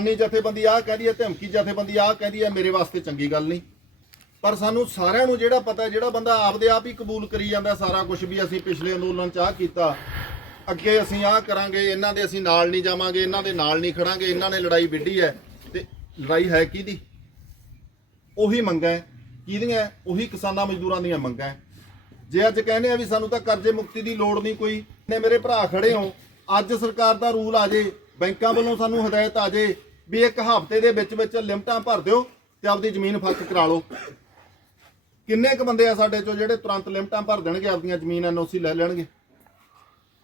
ਨਹੀਂ ਜਥੇਬੰਦੀ ਆਹ ਕਹਿੰਦੀ ਹੈ, ਧਮਕੀ ਜਥੇਬੰਦੀ ਆਹ ਕਹਿੰਦੀ ਹੈ, ਮੇਰੇ ਵਾਸਤੇ ਚੰਗੀ ਗੱਲ ਨਹੀਂ। ਪਰ ਸਾਨੂੰ ਸਾਰਿਆਂ ਨੂੰ ਜਿਹੜਾ ਪਤਾ ਹੈ, ਜਿਹੜਾ ਬੰਦਾ ਆਪਦੇ ਆਪ ਹੀ ਕਬੂਲ ਕਰੀ ਜਾਂਦਾ ਸਾਰਾ ਕੁਝ ਵੀ ਅਸੀਂ ਪਿਛਲੇ ਅੰਦੋਲਨ ਚ ਆਹ ਕੀਤਾ। ਅੱਗੇ ਅਸੀਂ ਆਹ ਕਰਾਂਗੇ, ਇਹਨਾਂ ਦੇ ਅਸੀਂ ਨਾਲ ਨਹੀਂ ਜਾਵਾਂਗੇ, ਇਹਨਾਂ ਦੇ ਨਾਲ ਨਹੀਂ ਖੜਾਂਗੇ, ਇਹਨਾਂ ਨੇ ਲੜਾਈ ਵਿੱਢੀ ਹੈ। ਤੇ ਲੜਾਈ ਹੈ ਕਿਹਦੀ? ਉਹੀ ਮੰਗਾਂ ਹੈ। ਕਿਹਦੀਆਂ? ਉਹੀ ਕਿਸਾਨਾਂ ਮਜ਼ਦੂਰਾਂ ਦੀਆਂ ਮੰਗਾਂ ਹੈ। ਜੇ ਅੱਜ ਕਹਿੰਦੇ ਆ ਵੀ ਸਾਨੂੰ ਤਾਂ ਕਰਜ਼ੇ ਮੁਕਤੀ ਦੀ ਲੋੜ ਨਹੀਂ ਕੋਈ ਨੇ ਮੇਰੇ ਭਰਾ ਖੜੇ ਹੋ, ਅੱਜ ਸਰਕਾਰ ਦਾ ਰੂਲ ਆ ਜੇ, ਬੈਂਕਾਂ ਵੱਲੋਂ ਸਾਨੂੰ ਹਦਾਇਤ ਆ ਜੇ ਵੀ ਇੱਕ ਹਫ਼ਤੇ ਦੇ ਵਿੱਚ ਵਿੱਚ ਲਿਮਟਾਂ ਭਰ ਦਿਓ ਤੇ ਆਪਦੀ ਜ਼ਮੀਨ ਫ਼ਰਕ ਕਰਾ ਲਓ। ਕਿੰਨੇ ਕ ਬੰਦੇ ਆ ਸਾਡੇ ਚੋਂ ਜਿਹੜੇ ਤੁਰੰਤ ਲਿਮਟਾਂ ਭਰ ਦੇਣਗੇ, ਆਪਦੀਆਂ ਜ਼ਮੀਨ ਐਨਓਸੀ ਲੈ ਲੈਣਗੇ?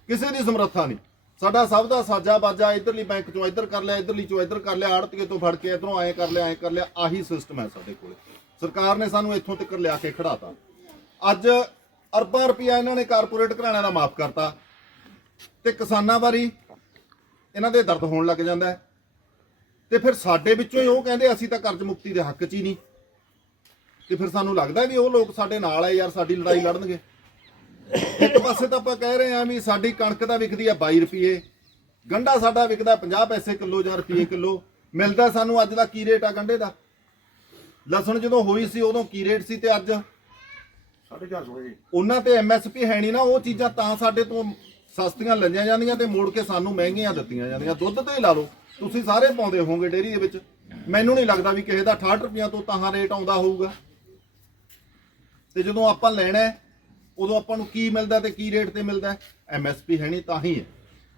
ਕਿਸੇ ਦੀ ਸਮਰੱਥਾ ਨਹੀਂ। ਸਾਡਾ ਸਭ ਦਾ ਸਾਜਾ ਬਾਜਾ ਇਧਰਲੀ ਬੈਂਕ ਚੋਂ ਇੱਧਰ ਕਰ ਲਿਆ, ਇਧਰਲੀ ਚੋਂ ਇੱਧਰ ਕਰ ਲਿਆ, ਆੜਤੀਏ ਤੋਂ ਫੜ ਕੇ ਇਧਰੋਂ ਐਂ ਕਰ ਲਿਆ, ਐਂ ਕਰ ਲਿਆ, ਆਹੀ ਸਿਸਟਮ ਹੈ ਸਾਡੇ ਕੋਲੇ। ਸਰਕਾਰ ਨੇ ਸਾਨੂੰ ਇੱਥੋਂ ਤੱਕ ਲਿਆ ਕੇ ਖੜਾਤਾ। ਅੱਜ ਅਰਬਾਂ ਰੁਪਇਆ ਇਹਨਾਂ ਨੇ ਕਾਰਪੋਰੇਟ ਘਰਾਣਿਆਂ ਦਾ ਮਾਫ ਕਰਤਾ। ਤੇ ਕਿਸਾਨਾਂ ਵਾਰੀ ਇਹਨਾਂ ਦੇ ਦਰਦ ਹੋਣ ਲੱਗ ਜਾਂਦਾ ਹੈ। ਤੇ ਫਿਰ ਸਾਡੇ ਵਿੱਚੋਂ ਹੀ ਉਹ ਕਹਿੰਦੇ ਅਸੀਂ ਤਾਂ ਕਰਜ਼ ਮੁਕਤੀ ਦੇ ਹੱਕ 'ਚ ਹੀ ਨਹੀਂ। ਤੇ ਫਿਰ ਸਾਨੂੰ ਲੱਗਦਾ ਵੀ ਉਹ ਲੋਕ ਸਾਡੇ ਨਾਲ ਆ ਯਾਰ ਸਾਡੀ ਲੜਾਈ ਲੜਨਗੇ। ਇੱਕ ਪਾਸੇ ਤਾਂ ਆਪਾਂ ਕਹਿ ਰਹੇ ਹਾਂ ਵੀ ਸਾਡੀ ਕਣਕ ਤਾਂ ਵਿਕਦੀ ਆ 22 ਰੁਪਏ ਗੰਡਾ ਸਾਡਾ ਵਿਕਦਾ 50 ਪੈਸੇ ਕਿਲੋ ਜਾਂ ਰੁਪਏ ਕਿਲੋ। ਮਿਲਦਾ ਸਾਨੂੰ ਅੱਜ ਦਾ ਕੀ ਰੇਟ ਆ ਗੰਡੇ ਦਾ? ਲਸਣ ਜਦੋਂ ਹੋਈ ਸੀ ਉਦੋਂ ਕੀ ਰੇਟ ਸੀ ਤੇ ਅੱਜ? 450 ਜੀ। ਉਹਨਾਂ ਤੇ ਐਮਐਸਪੀ ਹੈ ਨਹੀਂ ਨਾ ਉਹ ਚੀਜ਼ਾਂ ਤਾਂ ਸਾਡੇ ਤੋਂ ਸਸਤੀਆਂ ਲਈਆਂ ਜਾਂਦੀਆਂ ਤੇ ਮੋੜ ਕੇ ਸਾਨੂੰ ਮਹਿੰਗੀਆਂ ਦਿੱਤੀਆਂ ਜਾਂਦੀਆਂ। ਦੁੱਧ ਤੇ ਹੀ ਲਾ ਲਓ। ਤੁਸੀਂ ਸਾਰੇ ਪਾਉਂਦੇ ਹੋਵੋਗੇ ਡੇਅਰੀ ਦੇ ਵਿੱਚ। ਮੈਨੂੰ ਨਹੀਂ ਲੱਗਦਾ ਵੀ ਕਿਸੇ ਦਾ 68 ਰੁਪਈਆ ਤੋਂ ਤਾਂ ਰੇਟ ਆਉਂਦਾ ਹੋਊਗਾ। ਤੇ ਜਦੋਂ ਆਪਾਂ ਲੈਣਾ ਉਦੋਂ ਆਪਾਂ ਨੂੰ ਕੀ ਮਿਲਦਾ ਤੇ ਕੀ ਰੇਟ ਤੇ ਮਿਲਦਾ ਐਮਐਸਪੀ ਹੈ ਨਹੀਂ, ਤਾਂ ਹੀ ਹੈ।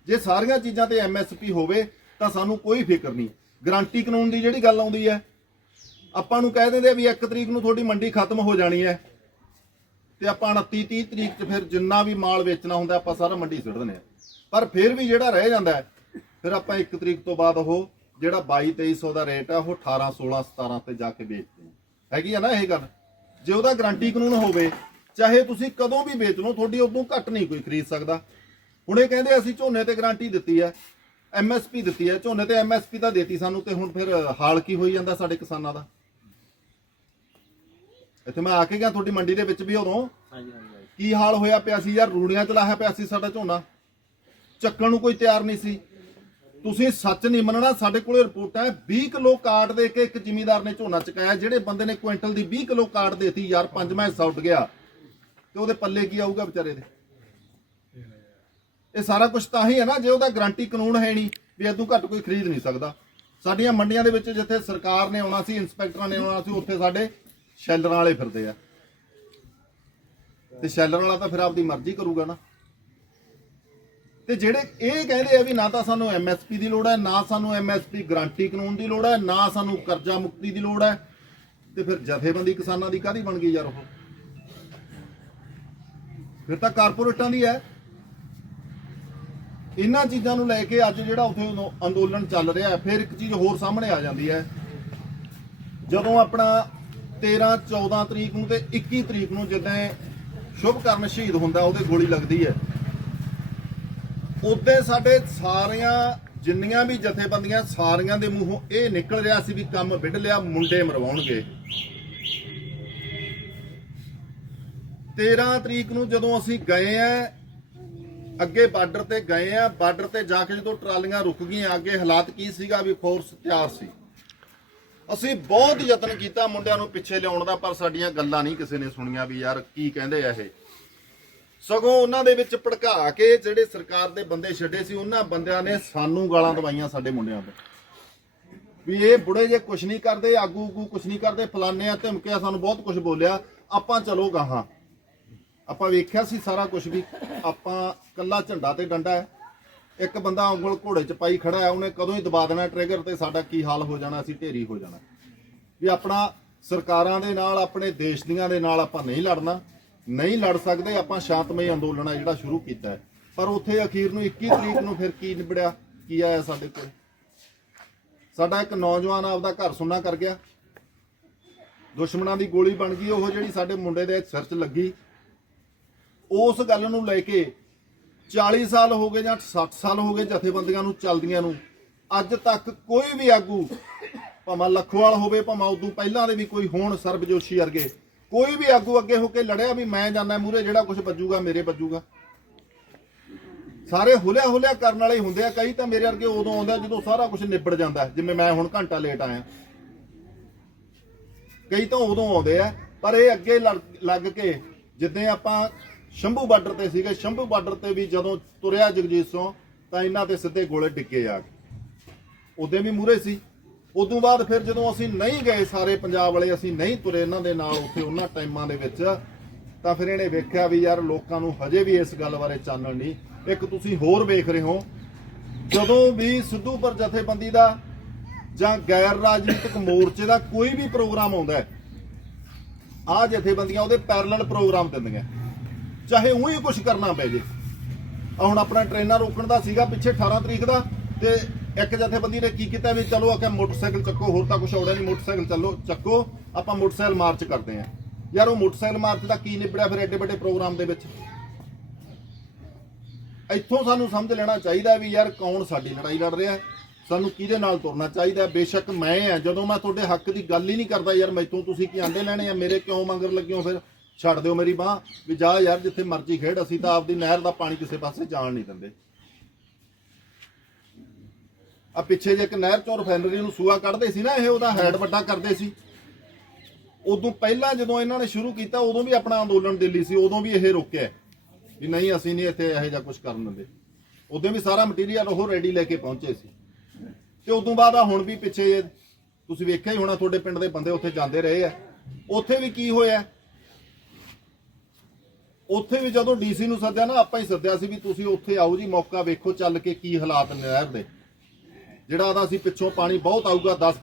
ਜੇ ਸਾਰੀਆਂ ਚੀਜ਼ਾਂ ਤੇ ਐਮਐਸਪੀ ਹੋਵੇ, ਤਾਂ ਸਾਨੂੰ ਕੋਈ ਫਿਕਰ ਨਹੀਂ। ਗਰੰਟੀ ਕਾਨੂੰਨ ਦੀ ਜਿਹੜੀ ਗੱਲ ਆਉਂਦੀ ਹੈ, ਆਪਾਂ ਨੂੰ ਕਹਿ ਦਿੰਦੇ ਵੀ 1 ਤਰੀਕ ਨੂੰ ਤੁਹਾਡੀ ਮੰਡੀ ਖਤਮ ਹੋ ਜਾਣੀ ਹੈ। ਤੇ ਆਪਾਂ 29 30 ਤਰੀਕ 'ਚ ਫਿਰ ਜਿੰਨਾ ਵੀ ਮਾਲ ਵੇਚਣਾ ਹੁੰਦਾ, ਆਪਾਂ ਸਾਰਾ ਮੰਡੀ ਸਿੱਟ ਦਿੰਦੇ ਆ ਪਰ ਫਿਰ ਵੀ ਜਿਹੜਾ ਰਹਿ ਜਾਂਦਾ ਫਿਰ ਆਪਾਂ 1 ਤਰੀਕ ਤੋਂ ਬਾਅਦ ਉਹ ਜਿਹੜਾ 22 2300 ਦਾ ਰੇਟ ਹੈ ਉਹ 18 16 17 ਤੇ ਜਾ ਕੇ ਵੇਚਦੇ ਆ। ਹੈਗੀ ਆ ਨਾ ਇਹ ਗੱਲ? ਜੇ ਉਹਦਾ ਗਾਰੰਟੀ ਕਾਨੂੰਨ ਹੋਵੇ ਚਾਹੇ ਤੁਸੀਂ ਕਦੋਂ ਵੀ ਵੇਚ ਲਓ ਤੁਹਾਡੀ ਉਦੋਂ ਘੱਟ ਨਹੀਂ ਕੋਈ ਖਰੀਦ ਸਕਦਾ। ਹੁਣ ਇਹ ਕਹਿੰਦੇ ਅਸੀਂ ਝੋਨੇ ਤੇ ਗਾਰੰਟੀ ਦਿੱਤੀ ਹੈ ਐਮਐਸਪੀ ਦਿੱਤੀ ਹੈ ਝੋਨੇ ਤੇ ਐਮਐਸਪੀ ਤਾਂ ਦੇਤੀ ਸਾਨੂੰ ਤੇ ਹੁਣ ਫਿਰ ਹਾਲ ਕੀ ਹੋਈ ਜਾਂਦਾ ਸਾਡੇ ਕਿਸਾਨਾਂ ਦਾ? ਇੱਥੇ ਮੈਂ ਆ ਕੇ ਗਿਆ ਤੁਹਾਡੀ ਮੰਡੀ ਦੇ ਵਿੱਚ ਵੀ ਉਦੋਂ। ਹਾਂਜੀ ਹਾਂਜੀ ਕੀ ਹਾਲ ਹੋਇਆ ਪਿਆ ਸੀ? ਯਾਰ ਰੂੜੀਆਂ ਚ ਲਾਇਆ ਪਿਆ ਸੀ ਸਾਡਾ ਝੋਨਾ। ਚੱਕਣ ਨੂੰ ਕੋਈ ਤਿਆਰ ਨਹੀਂ ਸੀ। ਤੁਸੀਂ ਸੱਚ ਨਹੀਂ ਮੰਨਣਾ, ਸਾਡੇ ਕੋਲੇ ਰਿਪੋਰਟ ਹੈ। 20 ਕਿਲੋ ਕਾਰਡ ਦੇ ਕੇ ਇੱਕ ਜ਼ਿਮੀਂਦਾਰ ਨੇ ਝੋਨਾ ਚਕਾਇਆ, ਜਿਹੜੇ ਬੰਦੇ ਨੇ ਕੁਇੰਟਲ ਦੀ 20 ਕਿਲੋ ਕਾਰਡ ਦੇਤੀ, ਯਾਰ ਪੰਜਵਾਂ ਹਿੱਸਾ ਉੱਡ ਗਿਆ। ਤੇ ਉਹਦੇ ਪੱਲੇ ਕੀ ਆਊਗਾ ਵਿਚਾਰੇ ਦੇ? ਇਹ ਸਾਰਾ ਕੁਝ ਤਾਂ ਹੀ ਹੈ ਨਾ, ਜੇ ਉਹਦਾ ਗਾਰੰਟੀ ਕਾਨੂੰਨ ਹੈ ਨਹੀਂ, ਵੀ ਇਦੋਂ ਘੱਟ ਕੋਈ ਖਰੀਦ ਨਹੀਂ ਸਕਦਾ। ਸਾਡੀਆਂ ਮੰਡੀਆਂ ਦੇ ਵਿੱਚ ਜਿੱਥੇ ਸਰਕਾਰ ਨੇ ਆਉਣਾ ਸੀ, ਇੰਸਪੈਕਟਰਾਂ ਨੇ ਆਉਣਾ ਸੀ, ਉੱਥੇ ਸਾਡੇ ਸ਼ੈਲਰਾਂ ਵਾਲੇ ਫਿਰਦੇ ਆ। ਤੇ ਸ਼ੈਲਰ ਵਾਲਾ ਤਾਂ ਫਿਰ ਆਪਦੀ ਮਰਜ਼ੀ ਕਰੂਗਾ ਨਾ। ਤੇ ਜਿਹੜੇ ਇਹ ਕਹਿੰਦੇ ਆ ਵੀ ਨਾ ਤਾਂ ਸਾਨੂੰ ਐਮਐਸਪੀ ਦੀ ਲੋੜ ਹੈ, ਨਾ ਸਾਨੂੰ ਐਮਐਸਪੀ ਗਰੰਟੀ ਕਾਨੂੰਨ ਦੀ ਲੋੜ ਹੈ, ਨਾ ਸਾਨੂੰ ਕਰਜ਼ਾ ਮੁਕਤੀ ਦੀ ਲੋੜ ਹੈ। ਤੇ ਫਿਰ ਜਥੇਬੰਦੀ ਕਿਸਾਨਾਂ ਦੀ ਕਾਹਦੀ ਬਣ ਗਈ ਯਾਰ ਉਹ? ਫਿਰ ਤਾਂ ਕਾਰਪੋਰੇਟਾਂ ਦੀ ਹੈ। ਇਹਨਾਂ ਚੀਜ਼ਾਂ ਨੂੰ ਲੈ ਕੇ ਅੱਜ ਜਿਹੜਾ ਉੱਥੇ ਅੰਦੋਲਨ ਚੱਲ ਰਿਹਾ ਹੈ, ਫਿਰ ਇੱਕ ਚੀਜ਼ ਹੋਰ ਸਾਹਮਣੇ ਆ ਜਾਂਦੀ ਹੈ। ਜਦੋਂ ਆਪਣਾ 13 14 ਤਰੀਕ ਨੂੰ ਤੇ 21 ਤਰੀਕ ਨੂੰ ਜਦੋਂ ਸ਼ੁਭਕਰਨ ਸ਼ਹੀਦ ਹੁੰਦਾ, ਉਹਦੇ ਗੋਲੀ ਲੱਗਦੀ ਹੈ। ਉਦੋਂ ਸਾਡੇ ਸਾਰੀਆਂ ਜਿੰਨੀਆਂ ਵੀ ਜਥੇਬੰਦੀਆਂ ਸਾਰੀਆਂ ਦੇ ਮੂੰਹੋਂ ਇਹ ਨਿਕਲ ਰਿਹਾ ਸੀ ਵੀ ਕੰਮ ਵਿੱਢ ਲਿਆ, ਮੁੰਡੇ ਮਰਵਾਉਣਗੇ। 13 ਤਰੀਕ ਨੂੰ ਜਦੋਂ ਅਸੀਂ ਗਏ ਆ, ਅੱਗੇ ਬਾਰਡਰ ਤੇ ਗਏ ਆ, ਬਾਰਡਰ ਤੇ ਜਾ ਕੇ ਜਦੋਂ ਟਰਾਲੀਆਂ ਰੁਕ ਗਈਆਂ, ਅੱਗੇ ਹਾਲਾਤ ਕੀ ਸੀਗਾ ਵੀ ਫੋਰਸ ਤਿਆਰ ਸੀ। ਅਸੀਂ ਬਹੁਤ ਯਤਨ ਕੀਤਾ ਮੁੰਡਿਆਂ ਨੂੰ ਪਿੱਛੇ ਲਿਆਉਣ ਦਾ, ਪਰ ਸਾਡੀਆਂ ਗੱਲਾਂ ਨਹੀਂ ਕਿਸੇ ਨੇ ਸੁਣੀਆਂ ਵੀ ਯਾਰ ਕੀ ਕਹਿੰਦੇ ਆ ਇਹ। ਸਗੋਂ ਉਹਨਾਂ ਦੇ ਵਿੱਚ ਭੜਕਾ ਕੇ ਜਿਹੜੇ ਸਰਕਾਰ ਦੇ ਬੰਦੇ ਛੱਡੇ ਸੀ, ਉਹਨਾਂ ਬੰਦਿਆਂ ਨੇ ਸਾਨੂੰ ਗਾਲਾਂ ਦਵਾਈਆਂ ਸਾਡੇ ਮੁੰਡਿਆਂ ਤੋਂ। ਵੀ ਇਹ ਬੁੜੇ ਜੇ ਕੁਛ ਨਹੀਂ ਕਰਦੇ, ਆਗੂ ਆਗੂ ਕੁਛ ਨਹੀਂ ਕਰਦੇ ਫਲਾਨੇ ਆ ਧਮਕਿਆ ਸਾਨੂੰ ਬਹੁਤ ਕੁਝ ਬੋਲਿਆ। ਆਪਾਂ ਚਲੋ ਗਾਹਾਂ। ਆਪਾਂ ਵੇਖਿਆ ਸੀ ਸਾਰਾ ਕੁਝ ਵੀ। ਆਪਾਂ ਕੱਲਾ ਝੰਡਾ ਤੇ ਡੰਡਾ ਹੈ। ਇੱਕ ਬੰਦਾ ਉਂਗਲ ਘੋੜੇ 'ਚ ਪਾਈ ਖੜਾ ਹੈ, ਉਹਨੇ ਕਦੋਂ ਹੀ ਦਬਾ ਦੇਣਾ ਟ੍ਰਿਗਰ ਤੇ ਸਾਡਾ ਕੀ ਹਾਲ ਹੋ ਜਾਣਾ, ਅਸੀਂ ਢੇਰੀ ਹੋ ਜਾਣਾ। ਵੀ ਆਪਣਾ ਸਰਕਾਰਾਂ ਦੇ ਨਾਲ, ਆਪਣੇ ਦੇਸ਼ ਦੀਆਂ ਦੇ ਨਾਲ ਆਪਾਂ ਨਹੀਂ ਲੜਨਾ। ਨਹੀਂ ਲੜ ਸਕਦੇ, ਆਪਾਂ ਸ਼ਾਂਤਮਈ ਅੰਦੋਲਨ ਹੈ ਜਿਹੜਾ ਸ਼ੁਰੂ ਕੀਤਾ ਹੈ। ਪਰ ਉੱਥੇ ਅਖੀਰ ਨੂੰ 21 ਤਰੀਕ ਨੂੰ ਫਿਰ ਕੀ ਨਿਬੜਿਆ? ਕੀ ਆਇਆ ਸਾਡੇ ਕੋਲ? ਸਾਡਾ ਇੱਕ ਨੌਜਵਾਨ ਆਪਦਾ ਘਰ ਸੁੰਨਾ ਕਰ ਗਿਆ। ਦੁਸ਼ਮਣਾਂ ਦੀ ਗੋਲੀ ਬਣ ਗਈ, ਉਹ ਜਿਹੜੀ ਸਾਡੇ ਮੁੰਡੇ ਦੇ ਸਿਰ 'ਚ ਲੱਗੀ। ਉਸ ਗੱਲ ਨੂੰ ਲੈ ਕੇ 40 ਸਾਲ ਹੋ ਗਏ ਜਾਂ 60 ਸਾਲ ਹੋ ਗਏ ਜਥੇਬੰਦੀਆਂ ਨੂੰ, ਚੱਲਦੀਆਂ ਨੂੰ। ਅੱਜ ਤੱਕ ਕੋਈ ਵੀ ਆਗੂ, ਭਾਵੇਂ ਲਖਵਾਲ ਹੋਵੇ, ਭਾਵੇਂ ਉਦੋਂ ਪਹਿਲਾਂ ਦੇ ਵੀ ਕੋਈ ਹੋਣ ਸਰਬਜੋਸ਼ੀ ਵਰਗੇ ਕੋਈ ਵੀ ਆਗੂ ਅੱਗੇ ਹੋ ਕੇ ਲੜਿਆ ਵੀ ਮੈਂ ਜਾਂਦਾ ਮੂਰੇ ਜਿਹੜਾ ਕੁਝ ਵੱਜੂਗਾ ਮੇਰੇ ਵੱਜੂਗਾ। ਸਾਰੇ ਹੁਲਿਆ ਹੁਲਿਆ ਕਰਨ ਵਾਲੇ ਹੁੰਦੇ ਆ, ਕਈ ਤਾਂ ਮੇਰੇ ਵਰਗੇ ਉਦੋਂ ਆਉਂਦੇ ਆ ਜਦੋਂ ਸਾਰਾ ਕੁਝ ਨਿਬੜ ਜਾਂਦਾ ਜਿਵੇਂ ਮੈਂ ਹੁਣ ਘੰਟਾ ਲੇਟ ਆਇਆ। ਕਈ ਤਾਂ ਉਦੋਂ ਆਉਂਦੇ ਆ, ਪਰ ਇਹ ਅੱਗੇ ਲੜ- ਲੱਗ ਕੇ ਜਿੱਦਾਂ ਆਪਾਂ ਸ਼ੰਭੂ ਬਾਰਡਰ ਤੇ ਸੀਗੇ, ਸ਼ੰਭੂ ਬਾਰਡਰ ਤੇ ਵੀ ਜਦੋਂ ਤੁਰਿਆ ਜਗਜੀਤ ਸਿੰਘ, ਤਾਂ ਇਹਨਾਂ ਤੇ ਸਿੱਧੇ ਗੋਲੇ ਡਿੱਗੇ ਆ ਕੇ। ਉਦੋਂ ਵੀ ਮੂਰੇ ਸੀ। ਉਦੋਂ ਬਾਅਦ ਫਿਰ ਜਦੋਂ ਅਸੀਂ ਨਹੀਂ ਗਏ ਸਾਰੇ ਪੰਜਾਬ ਵਾਲੇ, ਅਸੀਂ ਨਹੀਂ ਤੁਰੇ ਇਹਨਾਂ ਦੇ ਨਾਲ ਉੱਥੇ ਉਹਨਾਂ ਟਾਈਮਾਂ ਦੇ ਵਿੱਚ, ਤਾਂ ਫਿਰ ਇਹਨੇ ਵੇਖਿਆ ਵੀ ਯਾਰ ਲੋਕਾਂ ਨੂੰ ਹਜੇ ਵੀ ਇਸ ਗੱਲ ਬਾਰੇ ਚਾਨਣ ਨਹੀਂ। ਇੱਕ ਤੁਸੀਂ ਹੋਰ ਵੇਖ ਰਹੇ ਹੋ, ਜਦੋਂ ਵੀ ਸਿੱਧੂਪੁਰ ਜਥੇਬੰਦੀ ਦਾ ਜਾਂ ਗੈਰ ਰਾਜਨੀਤਿਕ ਮੋਰਚੇ ਦਾ ਕੋਈ ਵੀ ਪ੍ਰੋਗਰਾਮ ਆਉਂਦਾ ਹੈ ਆ ਜਥੇਬੰਦੀਆਂ ਉਹਦੇ ਪੈਰਲਲ ਪ੍ਰੋਗਰਾਮ ਦਿੰਦੀਆਂ। ਚਾਹੇ ਉਹੀ ਕੁਝ ਕਰਨਾ ਪੈ ਜੇ। ਆ ਹੁਣ ਆਪਣਾ ਟ੍ਰੇਨਰ ਰੋਕਣ ਦਾ ਸੀਗਾ ਪਿੱਛੇ 18 ਤਰੀਕ ਦਾ, ਤੇ ਇੱਕ ਜਥੇਬੰਦੀ ਨੇ ਕੀ ਕੀਤਾ ਵੀ ਚਲੋ ਆਖਿਆ ਮੋਟਰਸਾਈਕਲ ਚੱਕੋ, ਹੋਰ ਤਾਂ ਕੁਝ ਆਉਣਾ ਨਹੀਂ, ਮੋਟਰਸਾਈਕਲ ਚੱਲੋ, ਚੱਕੋ, ਆਪਾਂ ਮੋਟਰਸਾਈਕਲ ਮਾਰਚ ਕਰਦੇ ਆਂ ਯਾਰ ਉਹ ਮੋਟਰਸਾਈਕਲ ਮਾਰਚ ਦਾ ਕੀ ਨਿਬੜਿਆ ਫਿਰ ਐਡੇ ਵੱਡੇ ਪ੍ਰੋਗਰਾਮ ਦੇ ਵਿੱਚ? ਇੱਥੋਂ ਸਾਨੂੰ ਸਮਝ ਲੈਣਾ ਚਾਹੀਦਾ ਵੀ ਯਾਰ ਕੌਣ ਸਾਡੀ ਲੜਾਈ ਲੜ ਰਿਹਾ ਸਾਨੂੰ ਕਿਹਦੇ ਨਾਲ ਤੁਰਨਾ ਚਾਹੀਦਾ ਬੇਸ਼ੱਕ ਮੈਂ ਆ ਜਦੋਂ ਮੈਂ ਤੁਹਾਡੇ ਹੱਕ ਦੀ ਗੱਲ ਹੀ ਨਹੀਂ ਕਰਦਾ ਯਾਰ, ਮੈਥੋਂ ਤੁਸੀਂ ਕੀ ਆਂਦੇ ਲੈਣੇ ਆ? ਮੇਰੇ ਕਿਉਂ ਮੰਗਰ ਲੱਗਿਓ ਫਿਰ ਛੱਡ ਦਿਓ ਮੇਰੀ ਬਾਹ, ਵੀ ਜਾ ਯਾਰ, ਜਿੱਥੇ ਮਰਜ਼ੀ ਖੇਡ, ਅਸੀਂ ਤਾਂ ਆਪਦੀ ਨਹਿਰ ਦਾ ਪਾਣੀ ਕਿਸੇ ਪਾਸੇ ਜਾਣ ਨਹੀਂ ਦਿੰਦੇ। ਆ ਪਿੱਛੇ ਜੇ ਇੱਕ ਨਹਿਰ ਚੋਂ ਰਿਫਾਈਨਰੀ ਨੂੰ ਸੂਆ ਕੱਢਦੇ ਸੀ ਨਾ, ਇਹ ਉਹਦਾ ਹੈਡ ਵੱਡਾ ਕਰਦੇ ਸੀ। ਉਦੋਂ ਪਹਿਲਾਂ ਜਦੋਂ ਇਹਨਾਂ ਨੇ ਸ਼ੁਰੂ ਕੀਤਾ, ਉਦੋਂ ਵੀ ਆਪਣਾ ਅੰਦੋਲਨ ਦਿੱਲੀ ਸੀ, ਉਦੋਂ ਵੀ ਇਹ ਰੋਕਿਆ ਵੀ ਨਹੀਂ, ਅਸੀਂ ਨਹੀਂ ਇੱਥੇ ਇਹੋ ਜਿਹਾ ਕੁਝ ਕਰਨ ਦਿੰਦੇ। ਉਦੋਂ ਵੀ ਸਾਰਾ ਮਟੀਰੀਅਲ ਉਹ ਰੈਡੀ ਲੈ ਕੇ ਪਹੁੰਚੇ ਸੀ। ਤੇ ਉਦੋਂ ਬਾਅਦ ਆ ਹੁਣ ਵੀ ਪਿੱਛੇ ਜੇ ਤੁਸੀਂ ਵੇਖਿਆ ਹੀ ਹੋਣਾ, ਤੁਹਾਡੇ ਪਿੰਡ ਦੇ ਬੰਦੇ ਉੱਥੇ ਜਾਂਦੇ ਰਹੇ ਆ। ਉੱਥੇ ਵੀ ਕੀ ਹੋਇਆ ਉੱਥੇ ਵੀ ਜਦੋਂ ਡੀਸੀ ਨੂੰ ਸੱਦਿਆ ਨਾ, ਆਪਾਂ ਹੀ ਸੱਦਿਆ ਸੀ ਵੀ ਤੁਸੀਂ ਉੱਥੇ ਆਓ ਜੀ, ਮੌਕਾ ਵੇਖੋ ਚੱਲ ਕੇ ਕੀ ਹਾਲਾਤ ਨੇ ਨਹਿਰ ਦੇ। ਜਿਹੜਾ ਆਦਾ ਸੀ ਪਿੱਛੋਂ ਪਾਣੀ ਬਹੁਤ ਆਊਗਾ 10